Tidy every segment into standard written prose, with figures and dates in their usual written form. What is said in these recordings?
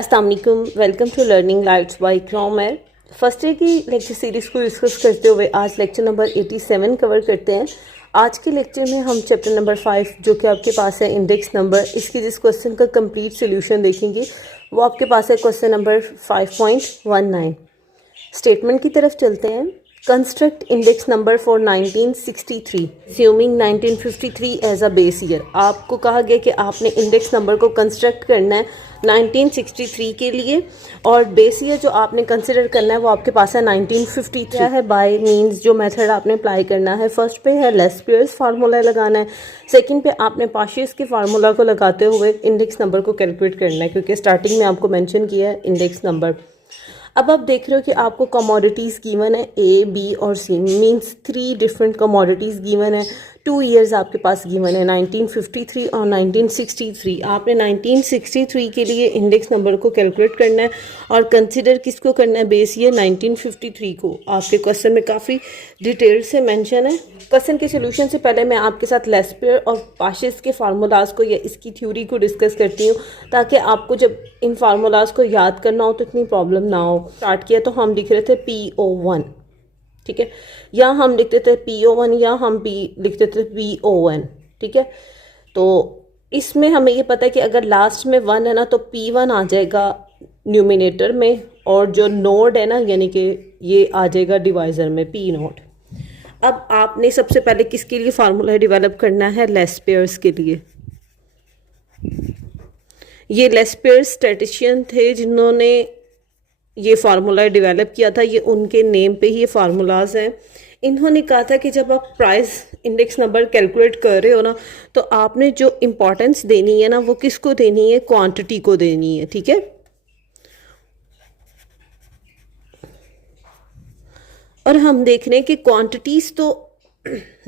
अस्सलाम वालेकुम, welcome to learning lights by Cromer. First year की लेक्चर सीरीज़ को डिस्कस करते हुए आज लेक्चर नंबर 87 कवर करते हैं। आज के लेक्चर में हम चैप्टर नंबर 5 जो कि आपके पास है इंडेक्स नंबर, इसकी जिस क्वेश्चन का कंप्लीट सोल्यूशन देखेंगे वो आपके पास है क्वेश्चन नंबर 5.19। स्टेटमेंट की तरफ चलते हैं। Construct index number for 1963 assuming 1953 as a base year. आपको कहा गया कि आपने इंडेक्स नंबर को कंस्ट्रक्ट करना है 1963 के लिए और बेस ईयर जो आपने कंसिडर करना है वो आपके पास है 1953। क्या है बाय मींस जो मेथड आपने अप्लाई करना है, फर्स्ट पे है लेस्पियर्स फार्मूला लगाना है, सेकंड पे आपने पार्शियस के फार्मूला को लगाते हुए इंडेक्स नंबर को कैलकुलेट करना है, क्योंकि स्टार्टिंग में आपको मेंशन किया है इंडेक्स नंबर। अब आप देख रहे हो कि आपको कमोडिटीज़ गिवन है ए, बी और सी, मींस 3 डिफरेंट कमोडिटीज़ गिवन है। 2 ईयर्स आपके पास गिवन है 1953 और 1963। आपने 1963 के लिए इंडेक्स नंबर को कैलकुलेट करना है और कंसिडर किसको करना है, बेस ईयर 1953 को। आपके क्वेश्चन में काफ़ी डिटेल से मेंशन है। क्वेश्चन के सोल्यूशन से पहले मैं आपके साथ लेस्पियर और पार्शियस के फार्मूलाज को या इसकी थ्योरी को डिस्कस करती हूँ, ताकि आपको जब इन फार्मूलाज को याद करना हो तो इतनी प्रॉब्लम ना हो। स्टार्ट किया तो हम लिख रहे थे PO1, ठीक है, या हम लिखते थे PO1 या हम लिखते थे PO1, ठीक है। तो इसमें हमें ये पता है कि अगर लास्ट में 1 है ना तो P1 आ जाएगा न्यूमिनेटर में और जो नोड है ना यानी कि ये आ जाएगा डिवाइजर में, P नोड। अब आपने सबसे पहले किसके लिए फार्मूला डेवलप करना है, लेस्पियर्स के लिए। ये लेस्पियर स्टैटिस्टिशियन थे जिन्होंने ये फार्मूला डेवलप किया था, ये उनके नेम पे ही ये फार्मूलाज हैं। इन्होंने कहा था कि जब आप प्राइस इंडेक्स नंबर कैलकुलेट कर रहे हो ना तो आपने जो इम्पोर्टेंस देनी है ना वो किसको देनी है, क्वांटिटी को देनी है, ठीक है। और हम देख रहे हैं कि क्वांटिटीज़ तो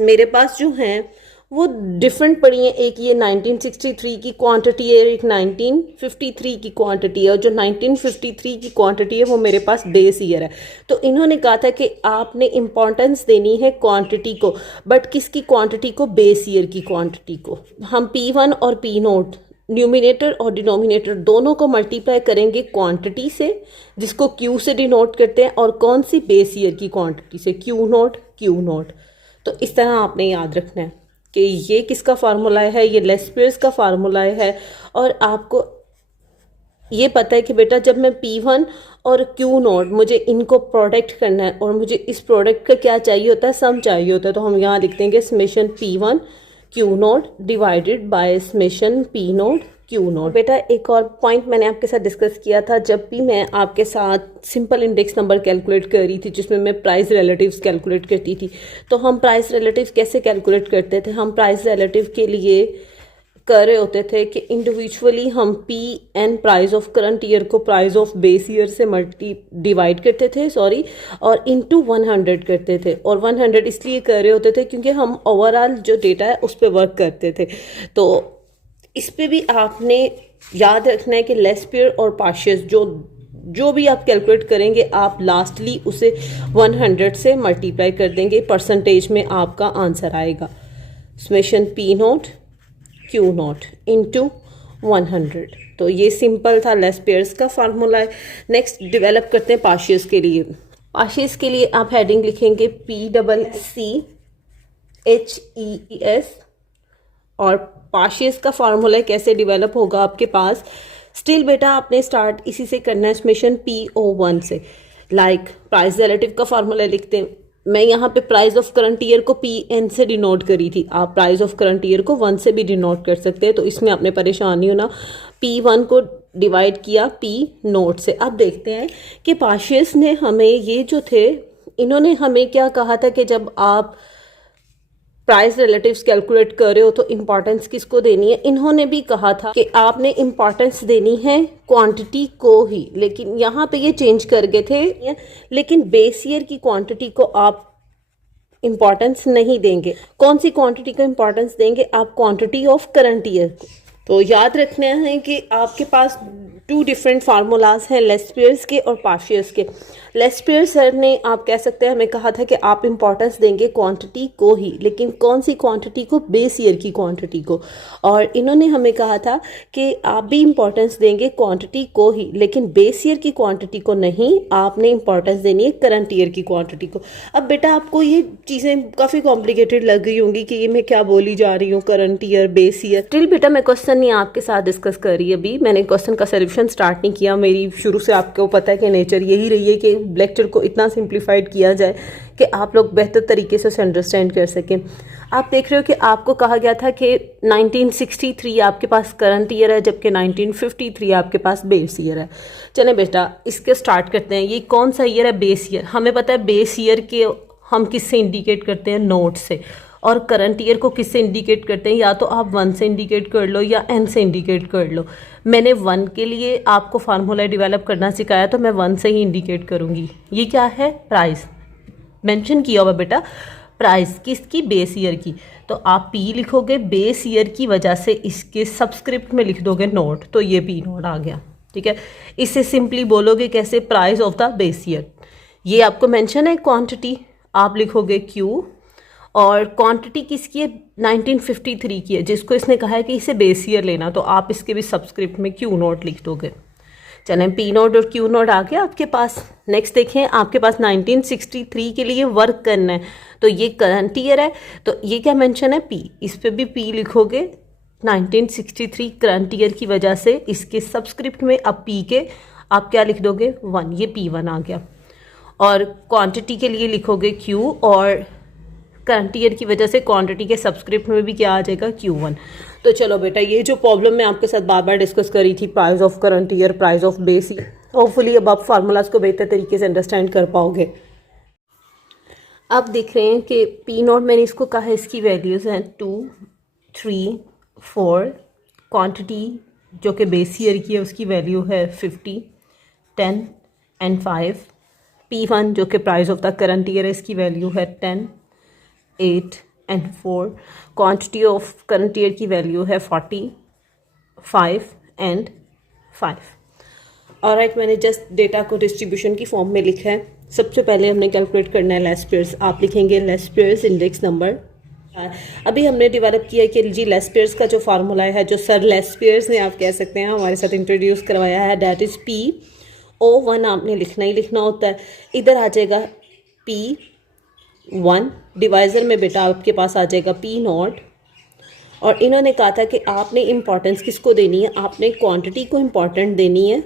मेरे पास जो हैं वो डिफरेंट पड़ी हैं। एक ये 1963 की क्वांटिटी है, एक 1953 की क्वांटिटी है, और जो 1953 की क्वांटिटी है वो मेरे पास बेस ईयर है। तो इन्होंने कहा था कि आपने इम्पोर्टेंस देनी है क्वांटिटी को, बट किसकी क्वांटिटी को, बेस ईयर की क्वांटिटी को। हम P1 और P नोट न्यूमिनेटर और डिनोमिनेटर दोनों को मल्टीप्लाई करेंगे क्वांटिटी से, जिसको Q से डिनोट करते हैं, और कौन सी, बेस ईयर की क्वांटिटी से, Q नोट। तो इस तरह आपने याद रखना है कि ये किसका फार्मूला है, ये लेस्पियर्स का फार्मूला है। और आपको ये पता है कि बेटा जब मैं P1 और Q नोट, मुझे इनको प्रोडक्ट करना है और मुझे इस प्रोडक्ट का क्या चाहिए होता है, सम चाहिए होता है। तो हम यहाँ लिख देंगे summation P1 Q note divided by summation P note Q note. बेटा एक और पॉइंट मैंने आपके साथ डिस्कस किया था जब भी मैं आपके साथ सिंपल इंडेक्स नंबर कैलकुलेट कर रही थी, जिसमें मैं प्राइस रिलेटिव्स कैलकुलेट करती थी। तो हम प्राइस रिलेटिव कैसे कैलकुलेट करते थे, हम प्राइस रिलेटिव के लिए कर रहे होते थे कि इंडिविजुअली हम PN price of current year को प्राइस ऑफ बेस ईयर से डिवाइड करते थे, और इनटू 100 करते थे। और 100 इसलिए कर रहे होते थे क्योंकि हम ओवरऑल जो डेटा है उस पर वर्क करते थे। तो इस पे भी आपने याद रखना है कि लेस्पियर और पार्शियस जो भी आप कैलकुलेट करेंगे आप लास्टली उसे 100 से मल्टीप्लाई कर देंगे, परसेंटेज में आपका आंसर आएगा। Summation P note Q note into 100। तो ये सिंपल था, लेस्पियर्स का फार्मूला है। नेक्स्ट डेवलप करते हैं पार्शियस के लिए। पार्शियस के लिए आप हेडिंग लिखेंगे PCCHES, और पार्शियस का फार्मूला कैसे डेवलप होगा आपके पास। स्टिल बेटा आपने स्टार्ट इसी से करना है, समेशन PO1 से। लाइक प्राइस रिलेटिव का फार्मूला लिखते हैं। मैं यहाँ पे प्राइस ऑफ करंट ईयर को PN से डिनोट करी थी, आप प्राइस ऑफ करंट ईयर को 1 से भी डिनोट कर सकते हैं। तो इसमें आपने परेशान नहीं होना। P1 को डिवाइड किया P नोट से। अब देखते हैं कि पार्शियस ने हमें ये जो थे, इन्होंने हमें क्या कहा था कि जब आप प्राइस रिलेटिव्स कैलकुलेट कर रहे हो तो इम्पॉर्टेंस किसको देनी है। इन्होंने भी कहा था कि आपने इम्पॉर्टेंस देनी है क्वांटिटी को ही, लेकिन यहाँ पे ये चेंज कर गए थे। लेकिन बेस ईयर की क्वांटिटी को आप इम्पॉर्टेंस नहीं देंगे। कौन सी क्वांटिटी को इम्पॉर्टेंस देंगे आप, क्वांटिटी ऑफ करंट ईयर को। तो याद रखना है कि आपके पास टू डिफरेंट फार्मूलाज हैं लेस्पियर्स के और पार्शियस के। लेस्पियर सर ने, आप कह सकते हैं, हमें कहा था कि आप इंपॉर्टेंस देंगे क्वांटिटी को ही, लेकिन कौन सी क्वांटिटी को? बेस ईयर की क्वांटिटी को। और इन्होंने हमें कहा था कि आप भी इंपॉर्टेंस देंगे क्वांटिटी को ही, लेकिन बेस ईयर की क्वांटिटी को नहीं, आपने इंपॉर्टेंस देनी है करंट ईयर की क्वांटिटी को। अब बेटा आपको ये चीज़ें काफ़ी कॉम्प्लिकेटेड लग गई होंगी कि ये मैं क्या बोली जा रही हूँ, current year, base year. Still बेटा मैं क्वेश्चन नहीं आपके साथ डिस्कस कर रही, अभी मैंने क्वेश्चन का सोल्यूशन स्टार्ट नहीं किया। मेरी शुरू से आपको पता है कि नेचर यही रही है कि लेक्चर को इतना सिंप्लीफाइड किया जाए कि आप लोग बेहतर तरीके से उसे अंडरस्टैंड कर सकें। आप देख रहे हो कि आपको कहा गया था कि 1963 आपके पास करंट ईयर है, जबकि 1953 आपके पास बेस ईयर है। चलें बेटा इसके स्टार्ट करते हैं। ये कौन सा ईयर है? Base year. हमें पता है बेस ईयर के हम किससे इंडिकेट करते हैं? नोट से। और करंट ईयर को किससे इंडिकेट करते हैं? या तो आप 1 से इंडिकेट कर लो या n से इंडिकेट कर लो। मैंने 1 के लिए आपको फार्मूला डेवलप करना सिखाया, तो मैं 1 से ही इंडिकेट करूँगी। ये क्या है? प्राइस मेंशन किया हुआ बेटा, प्राइस किसकी? बेस ईयर की। तो आप P लिखोगे बेस ईयर की वजह से, इसके सबस्क्रिप्ट में लिख दोगे नोट, तो ये P नोट आ गया। ठीक है, इससे सिंपली बोलोगे कैसे? Price of the base year. ये आपको मेंशन है क्वांटिटी, आप लिखोगे Q। और क्वांटिटी किसकी है? 1953 की है, जिसको इसने कहा है कि इसे बेस ईयर लेना, तो आप इसके भी सबस्क्रिप्ट में Q नोट लिख दोगे। चलें, P नोट और Q नोट आ गया आपके पास। नेक्स्ट देखें, आपके पास 1963 के लिए वर्क करना है, तो ये करंट ईयर है, तो ये क्या मेंशन है? P। इस पे भी P लिखोगे। 1963 करंट ईयर की वजह से इसके सबस्क्रिप्ट में अब P के आप क्या लिख दोगे? 1। ये P1 आ गया। और क्वांटिटी के लिए लिखोगे Q, और करंट ईयर की वजह से क्वांटिटी के सबस्क्रिप्ट में भी क्या आ जाएगा? Q1। तो चलो बेटा, ये जो प्रॉब्लम मैं आपके साथ बार बार डिस्कस करी थी, price of current year, price of base year, hopefully अब आप फार्मूलाज को बेहतर तरीके से अंडरस्टैंड कर पाओगे। अब देख रहे हैं कि P नोट मैंने इसको कहा है, इसकी वैल्यूज़ हैं 2, 3, 4। क्वांटिटी जो कि बेस ईयर की है उसकी वैल्यू है 50, 10 एंड 5। P1 जो कि price of the current year है, इसकी वैल्यू है 10, 8 and 4। Quantity of current year की वैल्यू है 40, 5 एंड 5। ऑलराइट, मैंने जस्ट डेटा को डिस्ट्रीब्यूशन की फॉर्म में लिखा है। सबसे पहले हमने कैलकुलेट करना है लेस्पियर्स। आप लिखेंगे लेस्पियर्स इंडेक्स नंबर। अभी हमने डेवलप किया कि जी लेस्पियर्स का जो फार्मूला है, जो सर लेस्पियर्स ने, आप कह सकते हैं, हमारे साथ इंट्रोड्यूस करवाया है, दैट इज़ P01। आपने लिखना ही लिखना होता है। इधर आ जाएगा P1, डिवाइज़र में बेटा आपके पास आ जाएगा P नॉट। और इन्होंने कहा था कि आपने इम्पॉर्टेंस किसको देनी है? आपने क्वांटिटी को इम्पॉर्टेंट देनी है,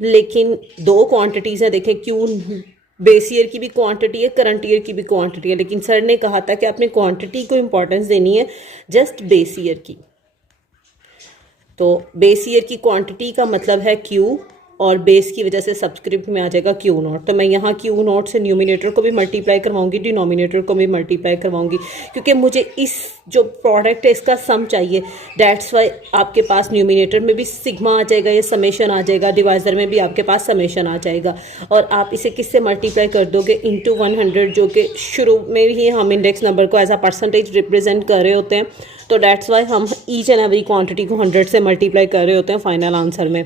लेकिन दो क्वांटिटीज़ हैं। देखें, Q बेस ईयर की भी क्वांटिटी है, करंट ईयर की भी क्वांटिटी है, लेकिन सर ने कहा था कि आपने क्वांटिटी को इम्पॉर्टेंस देनी है, जस्ट बेस ईयर की। तो बेस ईयर की क्वांटिटी का मतलब है Q, और बेस की वजह से सबस्क्रिप्ट में आ जाएगा Q नोट। तो मैं यहाँ Q नोट से न्यूमिनेटर को भी मल्टीप्लाई करवाऊंगी, डिनोमिनेटर को भी मल्टीप्लाई करवाऊंगी, क्योंकि मुझे इस जो प्रोडक्ट है इसका सम चाहिए। दैट्स वाई आपके पास न्यूमिनेटर में भी सिग्मा आ जाएगा, या समेशन आ जाएगा, डिवाइज़र में भी आपके पास समेशन आ जाएगा। और आप इसे किससे मल्टीप्लाई कर दोगे? इंटू 100, जो कि शुरू में ही हम इंडेक्स नंबर को एज अ परसेंटेज रिप्रेजेंट कर रहे होते हैं। तो दैट्स वाई हम ईच एंड एवरी क्वांटिटी को 100 से मल्टीप्लाई कर रहे होते हैं फाइनल आंसर में।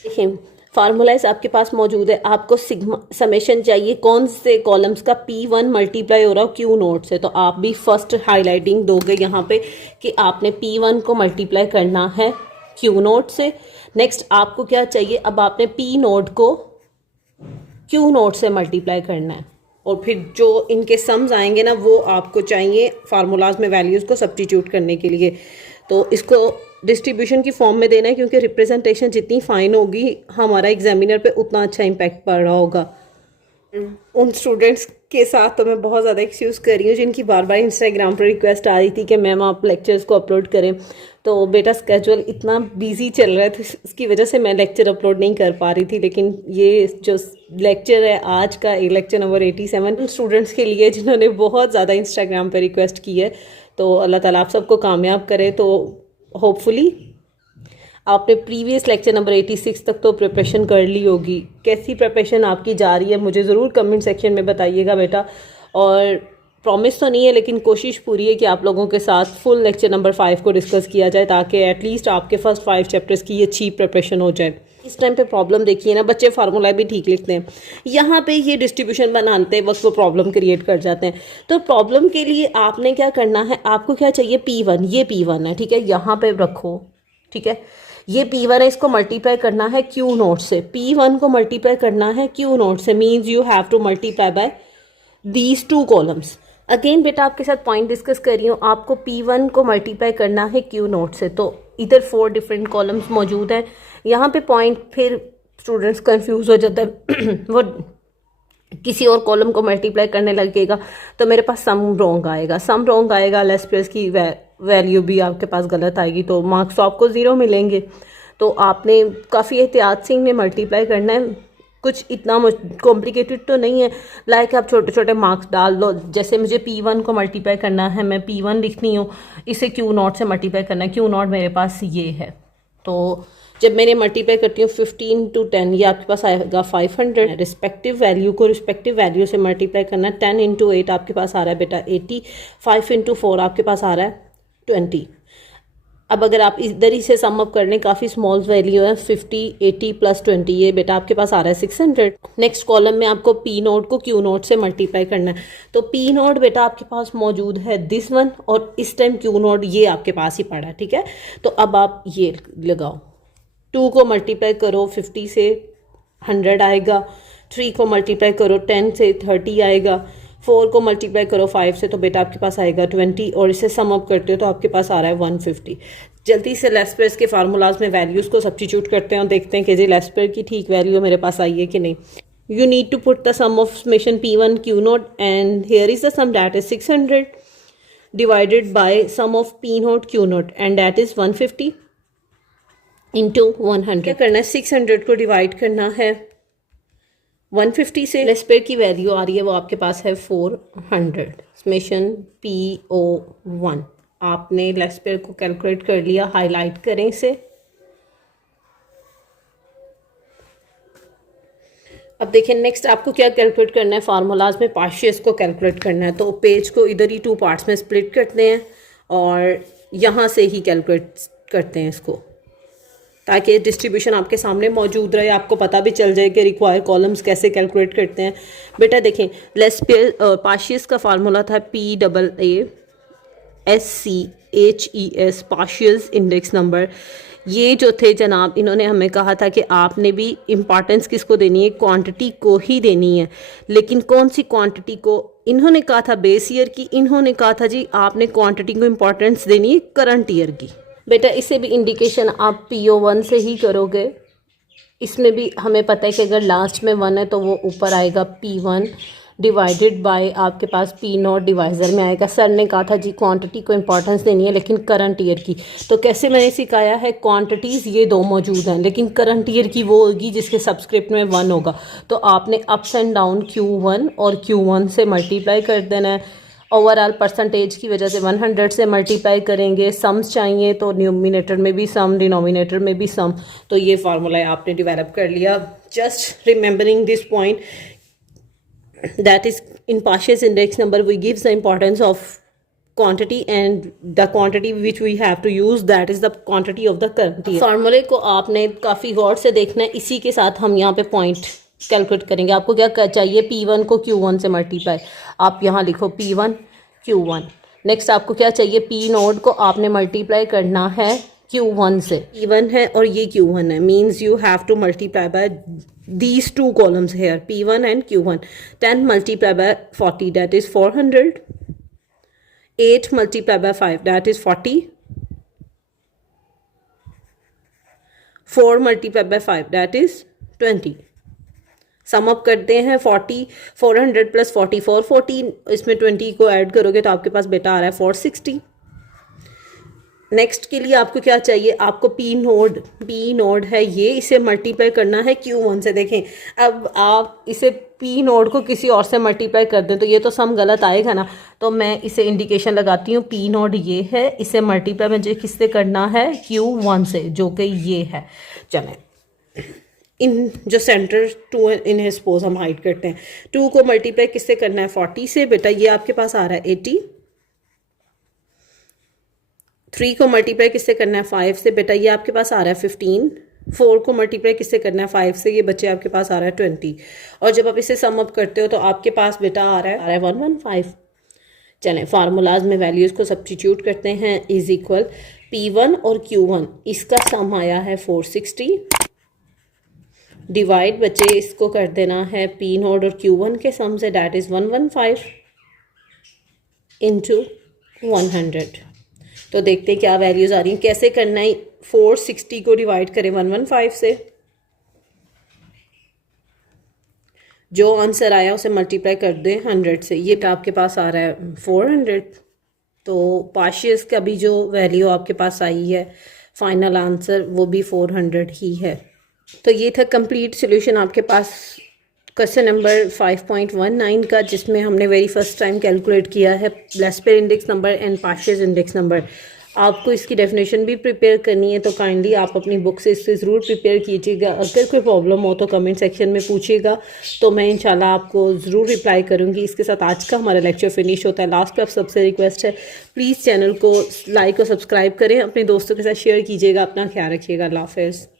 देखिए, फार्मूलाइज आपके पास मौजूद है। आपको सिग्मा समेशन चाहिए कौन से कॉलम्स का? P1 मल्टीप्लाई हो रहा हो Q नोट से, तो आप भी फर्स्ट हाईलाइटिंग दोगे यहाँ पे कि आपने P1 को मल्टीप्लाई करना है Q नोट से। नेक्स्ट आपको क्या चाहिए? अब आपने P नोट को Q नोट से मल्टीप्लाई करना है, और फिर जो इनके सम्स आएंगे ना, वो आपको चाहिए फार्मूलाज में वैल्यूज़ को सब्स्टिट्यूट करने के लिए। तो इसको डिस्ट्रीब्यूशन की फॉर्म में देना है, क्योंकि रिप्रेजेंटेशन जितनी फाइन होगी हमारा एग्जामिनर पे उतना अच्छा इम्पैक्ट पड़ रहा होगा। उन स्टूडेंट्स के साथ तो मैं बहुत ज़्यादा एक्सक्यूज़ कर रही हूँ जिनकी बार बार इंस्टाग्राम पर रिक्वेस्ट आ रही थी कि मैम आप लेक्चर्स को अपलोड करें। तो बेटा स्केजुअल इतना बिजी चल रहा है, तो इसकी वजह से मैं लेक्चर अपलोड नहीं कर पा रही थी। लेकिन ये जो लेक्चर है आज का, लेक्चर नंबर 87, स्टूडेंट्स के लिए जिन्होंने बहुत ज़्यादा इंस्टाग्राम पर रिक्वेस्ट की है, तो अल्लाह ताला आप सबको कामयाब करे। तो होपफुली आपने प्रीवियस लेक्चर नंबर 86 तक तो प्रिपरेशन कर ली होगी। कैसी प्रिपरेशन आपकी जा रही है मुझे ज़रूर कमेंट सेक्शन में बताइएगा बेटा। और प्रॉमिस तो नहीं है, लेकिन कोशिश पूरी है कि आप लोगों के साथ फुल लेक्चर नंबर 5 को डिस्कस किया जाए, ताकि एटलीस्ट आपके फर्स्ट 5 चैप्टर्स की अच्छी प्रिपरेशन हो जाए। इस टाइम पे प्रॉब्लम देखिए ना, बच्चे फार्मूला भी ठीक लिखते हैं, यहाँ पे ये डिस्ट्रीब्यूशन बनाते वक्त वो प्रॉब्लम क्रिएट कर जाते हैं। तो प्रॉब्लम के लिए आपने क्या करना है, आपको क्या चाहिए, P1, ये P1 है, ठीक है, यहाँ पे रखो, ठीक है, ये P1 है, इसको मल्टीप्लाई करना है Q0 से, P1 को मल्टीप्लाई करना है Q0 से, means you have to multiply by these 2 columns. Again बेटा आपके साथ पॉइंट डिस्कस कर रही हूँ, आपको P1 को मल्टीप्लाई करना है Q0 से, तो इधर 4 डिफरेंट कॉलम्स मौजूद हैं। यहाँ पे पॉइंट फिर स्टूडेंट्स कंफ्यूज हो जाता है वो किसी और कॉलम को मल्टीप्लाई करने लगेगा तो मेरे पास सम रॉन्ग आएगा, लेस प्लस की वैल्यू भी आपके पास गलत आएगी, तो मार्क्स तो आपको 0 मिलेंगे। तो आपने काफ़ी एहतियात से इनमें मल्टीप्लाई करना है, कुछ इतना कॉम्प्लिकेटेड तो नहीं है, लाइक आप छोटे छोटे मार्क्स डाल लो। जैसे मुझे P1 को मल्टीप्लाई करना है, मैं P1 लिखनी हूँ, इसे Q0 से मल्टीप्लाई करना है, Q0 मेरे पास ये है, तो जब मैंने मल्टीप्लाई करती हूँ 15 to 10, ये आपके पास आएगा 500। रिस्पेक्टिव वैल्यू को रिस्पेक्टिव वैल्यू से मल्टीप्लाई करना, 10 into 8 आपके पास आ रहा है बेटा 80, 5 into 4 आपके पास आ रहा है 20। अब अगर आप इधर ही से सम अप कर लें, काफ़ी स्मॉल वैल्यू है, 50, 80 + 20, ये बेटा आपके पास आ रहा है 600। नेक्स्ट कॉलम में आपको P0 को Q0 से मल्टीप्लाई करना है, तो P0 बेटा आपके पास मौजूद है दिस वन, और इस टाइम Q0 ये आपके पास ही पड़ा है, ठीक है। तो अब आप ये लगाओ, 2 को मल्टीप्लाई करो 50 से 100 आएगा, 3 को मल्टीप्लाई करो 10 से 30 आएगा, 4 को मल्टीप्लाई करो 5 से, तो बेटा आपके पास आएगा 20, और इसे सम अप करते हो तो आपके पास आ रहा है 150। जल्दी से लेस स्क्वायर के फार्मूलाज में वैल्यूज़ को सब्स्टिट्यूट करते हैं और देखते हैं कि जी लेस स्क्वायर की ठीक वैल्यू मेरे पास आई है कि नहीं। You need to put the sum of summation P1 Q0 and here is the sum, that is 600 divided by sum of P0 Q0 and that is 150 into 100। क्या करना है, 600 को डिवाइड करना है 150 से, लेस स्क्वायर की वैल्यू आ रही है वो आपके पास है 400, समेशन PO1। आपने लेस स्क्वायर को कैलकुलेट कर लिया, हाईलाइट करें इसे। अब देखें नेक्स्ट आपको क्या कैलकुलेट करना है, फार्मूलाज में पार्शियस को कैलकुलेट करना है, तो पेज को इधर ही 2 पार्ट्स में स्प्लिट करते हैं और यहाँ से ही कैलकुलेट करते हैं इसको, ताकि डिस्ट्रीब्यूशन आपके सामने मौजूद रहे, आपको पता भी चल जाए कि रिक्वायर कॉलम्स कैसे कैलकुलेट करते हैं। बेटा देखें, लेस पार्शियस का फार्मूला था PAASCHES, पार्शियस इंडेक्स नंबर। ये जो थे जनाब, इन्होंने हमें कहा था कि आपने भी इम्पॉर्टेंस किसको देनी है, क्वांटिटी को ही देनी है, लेकिन कौन सी क्वांटिटी को। इन्होंने कहा था बेस ईयर की, इन्होंने कहा था जी आपने क्वांटिटी को इम्पॉर्टेंस देनी है करंट ईयर की। बेटा इसे भी इंडिकेशन आप PO1 से ही करोगे, इसमें भी हमें पता है कि अगर लास्ट में 1 है तो वो ऊपर आएगा P1 डिवाइडेड बाय आपके पास P0 डिवाइज़र में आएगा। सर ने कहा था जी क्वांटिटी को इम्पोर्टेंस देनी है लेकिन करंट ईयर की, तो कैसे मैंने सिखाया है, क्वांटिटीज़ ये 2 मौजूद हैं, लेकिन करंट ईयर की वो होगी जिसके सबस्क्रिप्ट में 1 होगा। तो आपने अप्स एंड डाउन Q1 और Q1 से मल्टीप्लाई कर देना है। ओवरऑल परसेंटेज की वजह से 100 से मल्टीप्लाई करेंगे। समस चाहिए तो न्यूमिनेटर में भी सम, डिनोमिनेटर में भी सम। तो ये फार्मूला आपने डेवलप कर लिया। Just remembering this point, that is in Paasches index number we gives the importance of quantity and the quantity which we have to use, that is the quantity of the current year। फार्मूले को आपने काफ़ी गौर से देखना है। इसी के साथ हम यहाँ पे पॉइंट कैलकुलेट करेंगे। आपको क्या चाहिए, P1 को Q1 से मल्टीप्लाई, आप यहाँ लिखो P1 Q1। नेक्स्ट आपको क्या चाहिए, P0 को आपने मल्टीप्लाई करना है Q1 से। P1 है और ये Q1 है, means you have to multiply by these 2 columns here, P1 and Q1। 10 multiplied by 40, that is 400। 8 multiplied by 5, that is 40। 4 multiplied by 5, that is 20। Sum up करते हैं 40, 400 + 44, 14, इसमें 20 को ऐड करोगे तो आपके पास बेटा आ रहा है 460। नेक्स्ट के लिए आपको क्या चाहिए, आपको P नोड है ये, इसे मल्टीप्लाई करना है Q1 से। देखें अब आप इसे P नोड को किसी और से मल्टीप्लाई कर दें तो ये तो सम गलत आएगा ना, तो मैं इसे इंडिकेशन लगाती हूँ। P नोड ये है, इसे मल्टीप्लाई मुझे किससे करना है, Q1 से, जो कि ये है। चलें इन जो सेंटर टू इन है सपोज हम हाइड करते हैं, 2 को मल्टीप्लाई किससे करना है 40 से, बेटा ये आपके पास आ रहा है 80। 3 को मल्टीप्लाई किससे करना है 5 से, बेटा ये आपके पास आ रहा है 15। 4 को मल्टीप्लाई किससे करना है 5 से, ये बच्चे आपके पास आ रहा है 20। और जब आप इसे सम अप करते हो तो आपके पास बेटा आ रहा है 115। चलें फार्मूलाज में वैल्यूज़ को सब्स्टिट्यूट करते हैं। इज इक्वल P1 और Q1 इसका सम आया है 460 डिवाइड बच्चे इसको कर देना है P0 और Q1 के सम से, डैट इज़ 115 इंटू 100। तो देखते हैं क्या वैल्यूज़ आ रही हैं। कैसे करना है, 460 को डिवाइड करें 115 से, जो आंसर आया उसे मल्टीप्लाई कर दें 100 से, ये आपके पास आ रहा है 400। तो पार्शियस का भी जो वैल्यू आपके पास आई है फाइनल आंसर वो भी 400 ही है। तो ये था कंप्लीट सॉल्यूशन आपके पास क्वेश्चन नंबर 5.19 का, जिसमें हमने वेरी फर्स्ट टाइम कैलकुलेट किया है Laspeyres index number and Paasche's index number. आपको इसकी डेफिनेशन भी प्रिपेयर करनी है तो काइंडली आप अपनी बुक से इससे ज़रूर प्रिपेयर कीजिएगा। अगर कोई प्रॉब्लम हो तो कमेंट सेक्शन में पूछिएगा, तो मैं इंशाल्लाह आपको ज़रूर रिप्लाई करूँगी। इसके साथ आज का हमारा लेक्चर फिनिश होता है। लास्ट पे आप सबसे रिक्वेस्ट है प्लीज़ चैनल को लाइक और सब्सक्राइब करें, अपने दोस्तों के साथ शेयर कीजिएगा। अपना ख्याल रखिएगा। अल्लाह हाफ़िज़।